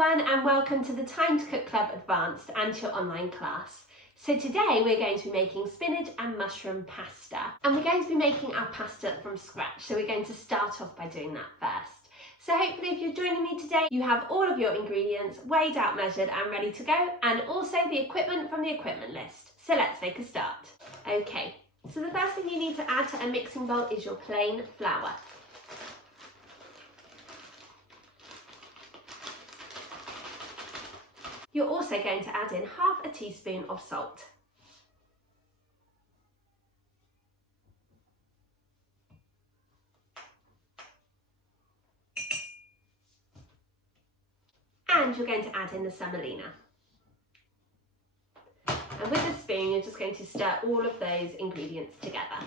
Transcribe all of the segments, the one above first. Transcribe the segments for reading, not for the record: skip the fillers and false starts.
everyone and welcome to the Time to Cook Club Advanced and your online class. So today we're going to be making spinach and mushroom pasta, and we're going to be making our pasta from scratch. So we're going to start off by doing that first. So hopefully if you're joining me today, you have all of your ingredients weighed out, measured and ready to go, and also the equipment from the equipment list. So let's make a start. Okay, so the first thing you need to add to a mixing bowl is your plain flour. You're also going to add in half a teaspoon of salt. And you're going to add in the semolina. And with a spoon, you're just going to stir all of those ingredients together.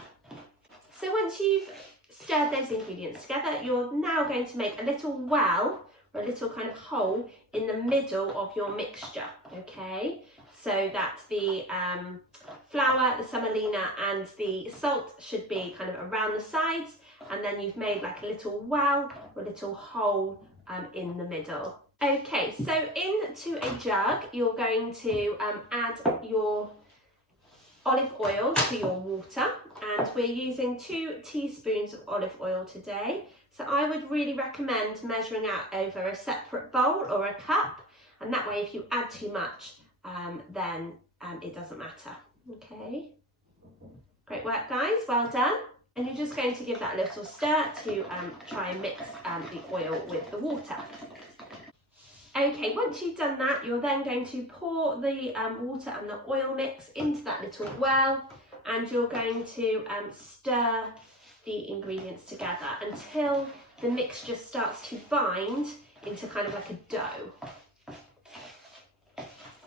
So once you've stirred those ingredients together, you're now going to make a little well, or a little kind of hole in the middle of your mixture, okay? So that the flour, the semolina and the salt should be kind of around the sides, and then you've made like a little well or a little hole in the middle. Okay, so into a jug, you're going to add your olive oil to your water, and we're using 2 teaspoons of olive oil today. So I would really recommend measuring out over a separate bowl or a cup, and that way if you add too much, then it doesn't matter. Okay, great work guys, well done. And you're just going to give that a little stir to try and mix the oil with the water. Okay, once you've done that, you're then going to pour the water and the oil mix into that little well, and you're going to stir the ingredients together until the mixture starts to bind into kind of like a dough.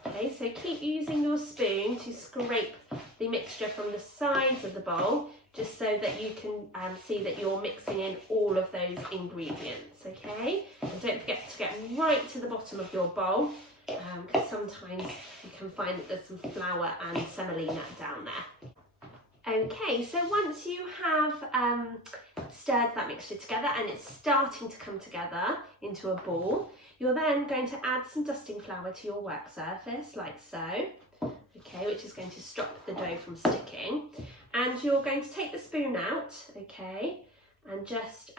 Okay, so keep using your spoon to scrape the mixture from the sides of the bowl, just so that you can see that you're mixing in all of those ingredients, okay? And don't forget to get right to the bottom of your bowl, because sometimes you can find that there's some flour and semolina down there. Okay, so once you have stirred that mixture together and it's starting to come together into a ball, you're then going to add some dusting flour to your work surface, like so, okay, which is going to stop the dough from sticking. And you're going to take the spoon out, okay, and just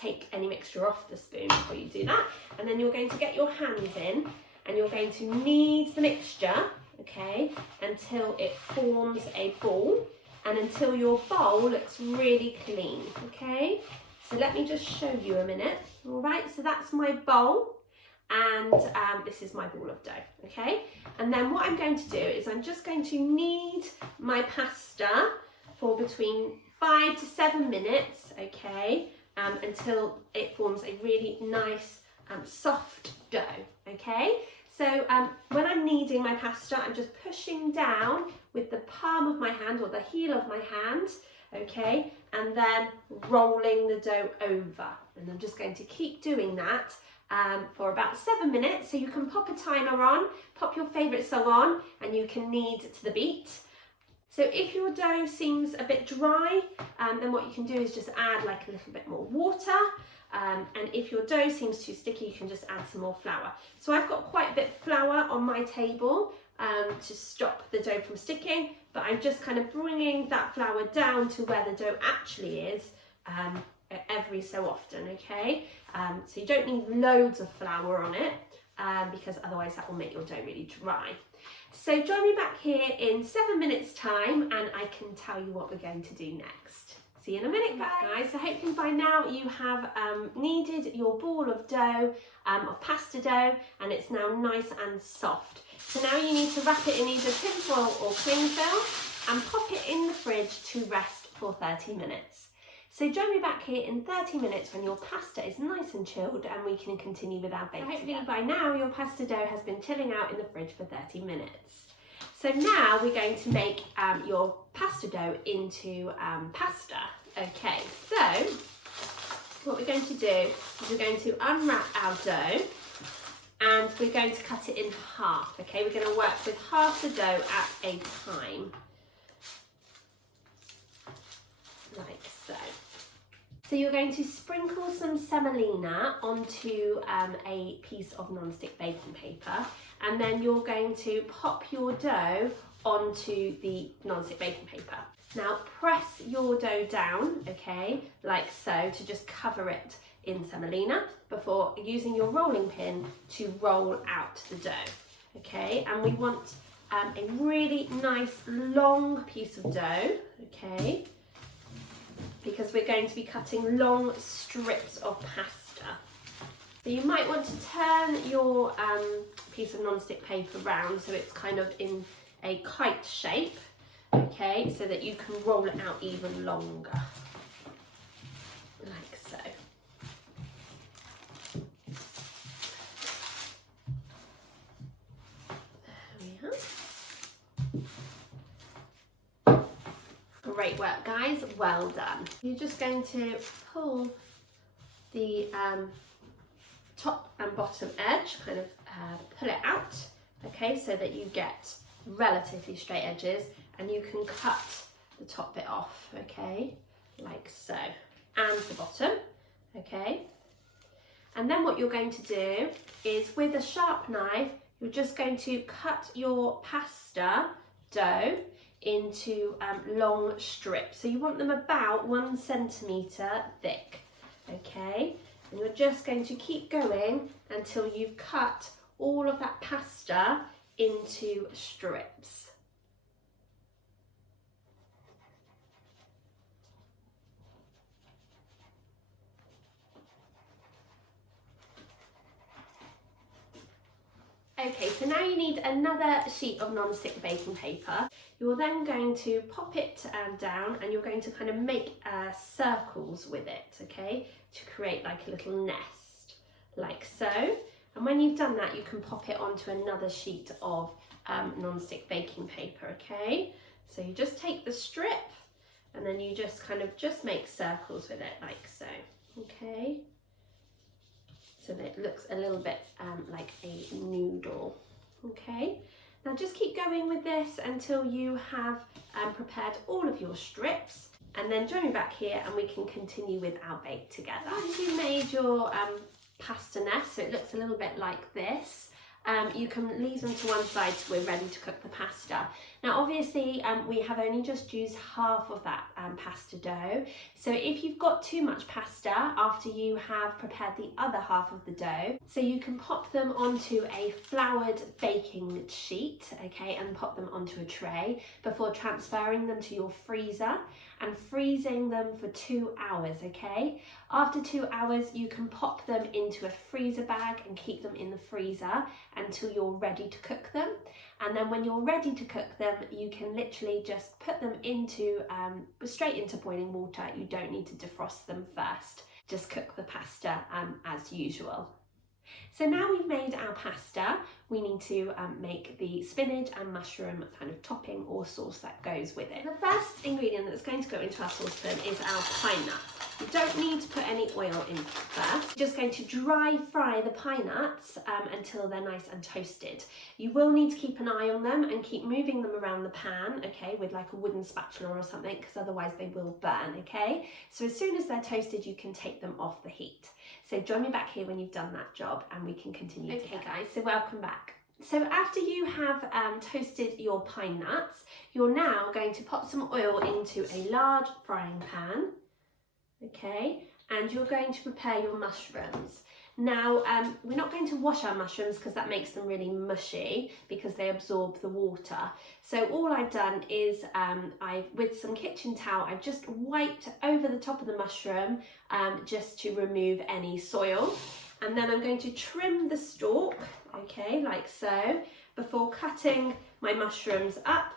take any mixture off the spoon before you do that. And then you're going to get your hands in and you're going to knead the mixture, okay, until it forms a ball and until your bowl looks really clean, okay? So let me just show you a minute. All right, so that's my bowl and this is my ball of dough, okay? And then what I'm going to do is I'm just going to knead my pasta for between 5 to 7 minutes, okay, until it forms a really nice soft dough, okay? So when I'm kneading my pasta, I'm just pushing down with the palm of my hand or the heel of my hand, okay, and then rolling the dough over. And I'm just going to keep doing that for about 7 minutes. So you can pop a timer on, pop your favourite song on, and you can knead to the beat. So if your dough seems a bit dry, then what you can do is just add like a little bit more water. And if your dough seems too sticky, you can just add some more flour. So I've got quite a bit of flour on my table to stop the dough from sticking, but I'm just kind of bringing that flour down to where the dough actually is every so often, okay? So you don't need loads of flour on it because otherwise that will make your dough really dry. So join me back here in 7 minutes time and I can tell you what we're going to do next. See you in a minute, guys. So hopefully by now you have kneaded your ball of dough, of pasta dough, and it's now nice and soft. So now you need to wrap it in either tin foil or cling film and pop it in the fridge to rest for 30 minutes. So join me back here in 30 minutes when your pasta is nice and chilled and we can continue with our bake. So hopefully by now your pasta dough has been chilling out in the fridge for 30 minutes. So now we're going to make your pasta dough into pasta. Okay, so what we're going to do is we're going to unwrap our dough and we're going to cut it in half. Okay, we're going to work with half the dough at a time, like so. So you're going to sprinkle some semolina onto a piece of non-stick baking paper, and then you're going to pop your dough onto the non-stick baking paper. Now press your dough down, okay, like so, to just cover it in semolina before using your rolling pin to roll out the dough, okay? And we want a really nice long piece of dough, okay, because we're going to be cutting long strips of pasta. So you might want to turn your piece of non-stick paper round so it's kind of in a kite shape, okay, so that you can roll it out even longer, like so. There we are. Great work, guys, well done. You're just going to pull the top and bottom edge, kind of pull it out, okay, so that you get relatively straight edges, and you can cut the top bit off, okay, like so, and the bottom, okay. And then what you're going to do is, with a sharp knife, you're just going to cut your pasta dough into long strips. So you want them about 1 centimetre thick, okay, and you're just going to keep going until you've cut all of that pasta into strips. Okay, so now you need another sheet of non-stick baking paper. You're then going to pop it down, and you're going to kind of make circles with it, okay, to create like a little nest, like so. And when you've done that, you can pop it onto another sheet of non-stick baking paper, okay? So you just take the strip, and then you just kind of just make circles with it, like so, okay? So that it looks a little bit like a noodle, okay? Now just keep going with this until you have prepared all of your strips, and then join me back here and we can continue with our bake together. Once you've made your pasta nest, so it looks a little bit like this, you can leave them to one side so we're ready to cook the pasta. Now obviously we have only just used half of that pasta dough, so if you've got too much pasta after you have prepared the other half of the dough, so you can pop them onto a floured baking sheet, okay, and pop them onto a tray before transferring them to your freezer and freezing them for 2 hours, okay? After 2 hours, you can pop them into a freezer bag and keep them in the freezer until you're ready to cook them. And then when you're ready to cook them, you can literally just put them into straight into boiling water. You don't need to defrost them first. Just cook the pasta as usual. So now we've made our pasta, we need to make the spinach and mushroom kind of topping or sauce that goes with it. The first ingredient that's going to go into our saucepan is our pine nuts. You don't need to put any oil in first. You're just going to dry fry the pine nuts until they're nice and toasted. You will need to keep an eye on them and keep moving them around the pan, okay, with like a wooden spatula or something, because otherwise they will burn, okay? So as soon as they're toasted, you can take them off the heat. So join me back here when you've done that job and we can continue together. Okay guys, so welcome back. So after you have toasted your pine nuts, you're now going to pop some oil into a large frying pan, okay, and you're going to prepare your mushrooms. Now, we're not going to wash our mushrooms because that makes them really mushy because they absorb the water. So all I've done is, with some kitchen towel, I've just wiped over the top of the mushroom just to remove any soil. And then I'm going to trim the stalk, okay, like so, before cutting my mushrooms up,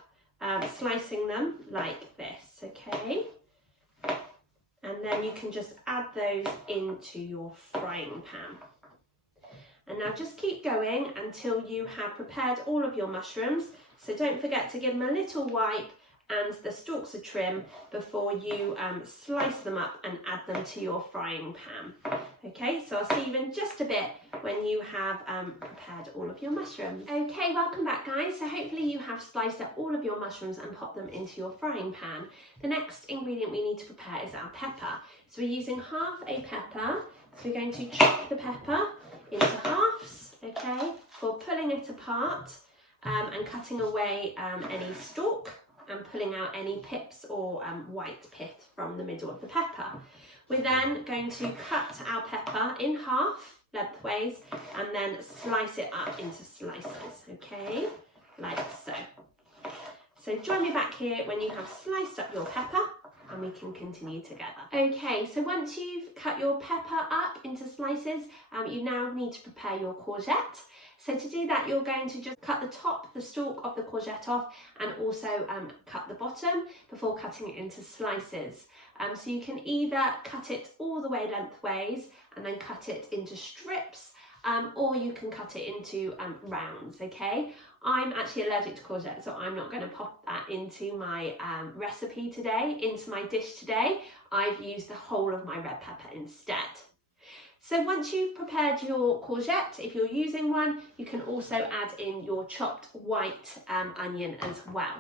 slicing them like this, okay? And then you can just add those into your frying pan. And now just keep going until you have prepared all of your mushrooms. So don't forget to give them a little wipe and the stalks are trim before you slice them up and add them to your frying pan. Okay, so I'll see you in just a bit when you have prepared all of your mushrooms. Okay, welcome back guys. So hopefully you have sliced up all of your mushrooms and popped them into your frying pan. The next ingredient we need to prepare is our pepper. So we're using half a pepper. So we're going to chop the pepper into halves, okay, for pulling it apart and cutting away any stalk and pulling out any pips or white pith from the middle of the pepper. We're then going to cut our pepper in half lengthways and then slice it up into slices, okay, like so. So join me back here when you have sliced up your pepper and we can continue together. Okay, so once you've cut your pepper up into slices, you now need to prepare your courgette. So to do that, you're going to just cut the stalk of the courgette off and also cut the bottom before cutting it into slices. So you can either cut it all the way lengthways and then cut it into strips, or you can cut it into rounds, okay? I'm actually allergic to courgette, so I'm not going to pop that into my recipe today, into my dish today. I've used the whole of my red pepper instead. So once you've prepared your courgette, if you're using one, you can also add in your chopped white onion as well.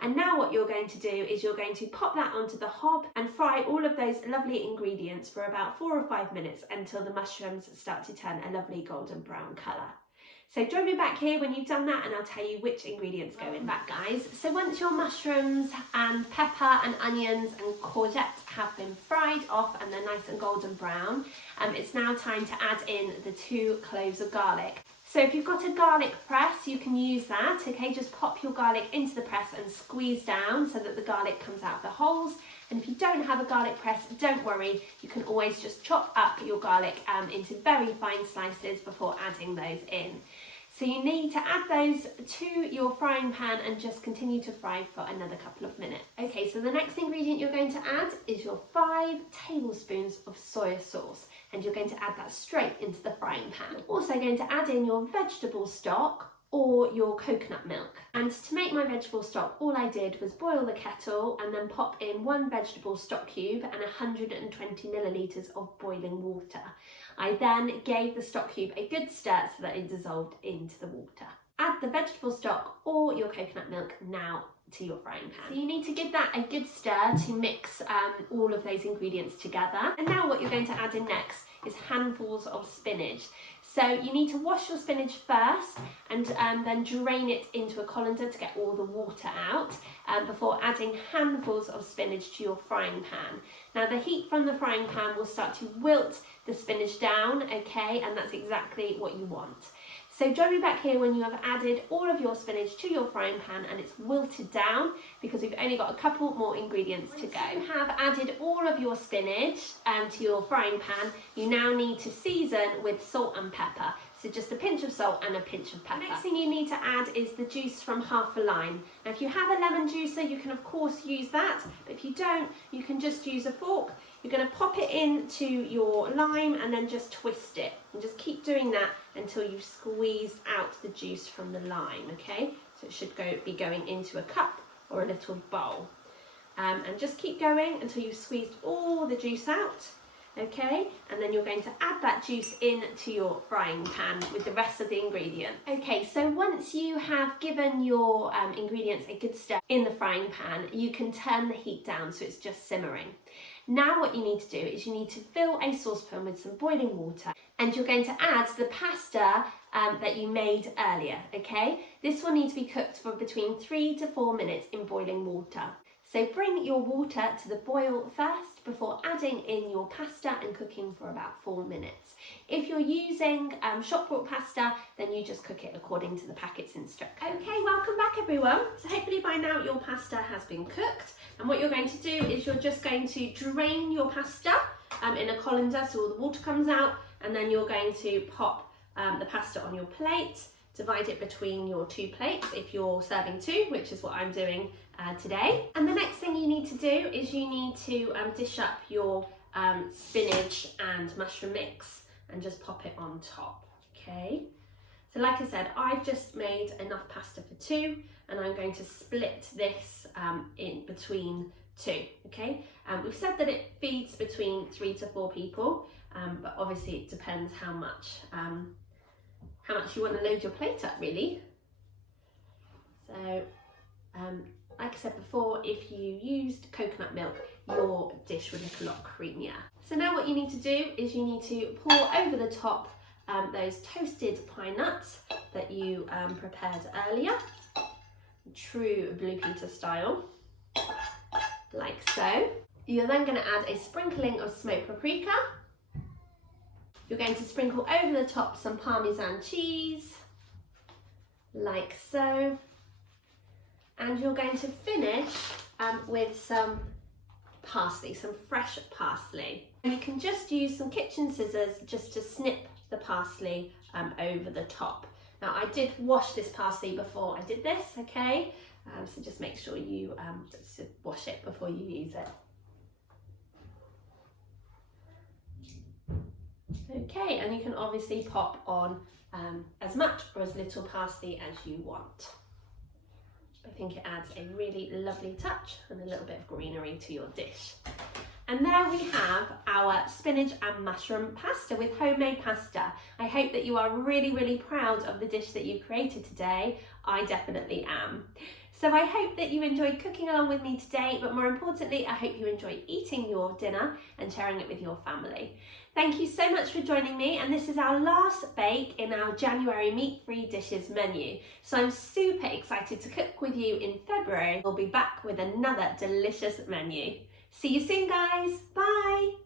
And now what you're going to do is you're going to pop that onto the hob and fry all of those lovely ingredients for about 4 or 5 minutes until the mushrooms start to turn a lovely golden brown colour. So join me back here when you've done that and I'll tell you which ingredients go in that, guys. So once your mushrooms and pepper and onions and courgettes have been fried off and they're nice and golden brown, it's now time to add in the 2 cloves of garlic. So if you've got a garlic press, you can use that, okay? Just pop your garlic into the press and squeeze down so that the garlic comes out of the holes. And if you don't have a garlic press, don't worry, you can always just chop up your garlic into very fine slices before adding those in. So you need to add those to your frying pan and just continue to fry for another couple of minutes. Okay, so the next ingredient you're going to add is your 5 tablespoons of soy sauce, and you're going to add that straight into the frying pan. You're also going to add in your vegetable stock or your coconut milk. And to make my vegetable stock, all I did was boil the kettle and then pop in 1 vegetable stock cube and 120 millilitres of boiling water. I then gave the stock cube a good stir so that it dissolved into the water. Add the vegetable stock or your coconut milk now to your frying pan. So you need to give that a good stir to mix all of those ingredients together. And now what you're going to add in next is handfuls of spinach. So you need to wash your spinach first and then drain it into a colander to get all the water out before adding handfuls of spinach to your frying pan. Now the heat from the frying pan will start to wilt the spinach down, okay, and that's exactly what you want. So join me back here when you have added all of your spinach to your frying pan and it's wilted down, because we've only got a couple more ingredients to go. Once you have added all of your spinach to your frying pan, you now need to season with salt and pepper. So just a pinch of salt and a pinch of pepper. The next thing you need to add is the juice from half a lime. Now if you have a lemon juicer, you can of course use that, but if you don't, you can just use a fork. You're going to pop it into your lime and then just twist it. And just keep doing that until you've squeezed out the juice from the lime, okay? So it should be going into a cup or a little bowl. And just keep going until you've squeezed all the juice out. Okay, and then you're going to add that juice into your frying pan with the rest of the ingredients. Okay, so once you have given your ingredients a good stir in the frying pan, you can turn the heat down so it's just simmering. Now what you need to do is you need to fill a saucepan with some boiling water, and you're going to add the pasta that you made earlier, okay? This will need to be cooked for between 3 to 4 minutes in boiling water. So bring your water to the boil first before adding in your pasta and cooking for about 4 minutes. If you're using shop bought pasta, then you just cook it according to the packet's instructions. Okay, welcome back everyone. So hopefully by now your pasta has been cooked, and what you're going to do is you're just going to drain your pasta in a colander so all the water comes out, and then you're going to pop the pasta on your plate. Divide it between your 2 plates if you're serving 2, which is what I'm doing today. And the next thing you need to do is you need to dish up your spinach and mushroom mix and just pop it on top, okay? So like I said, I've just made enough pasta for 2, and I'm going to split this in between 2, okay? We've said that it feeds between 3 to 4 people, but obviously it depends how much you want to load your plate up, really. So like I said before, if you used coconut milk, your dish would look a lot creamier. So now what you need to do is you need to pour over the top those toasted pine nuts that you prepared earlier, true Blue Peter style, like so. You're then going to add a sprinkling of smoked paprika. You're going to sprinkle over the top some Parmesan cheese, like so. And you're going to finish with some parsley, some fresh parsley. And you can just use some kitchen scissors just to snip the parsley over the top. Now I did wash this parsley before I did this, okay? So just make sure you just wash it before you use it. Okay, and you can obviously pop on as much or as little parsley as you want. I think it adds a really lovely touch and a little bit of greenery to your dish. And there we have our spinach and mushroom pasta with homemade pasta. I hope that you are really, really proud of the dish that you created today. I definitely am. So I hope that you enjoyed cooking along with me today, but more importantly, I hope you enjoyed eating your dinner and sharing it with your family. Thank you so much for joining me, and this is our last bake in our January meat-free dishes menu. So I'm super excited to cook with you in February. We'll be back with another delicious menu. See you soon, guys. Bye.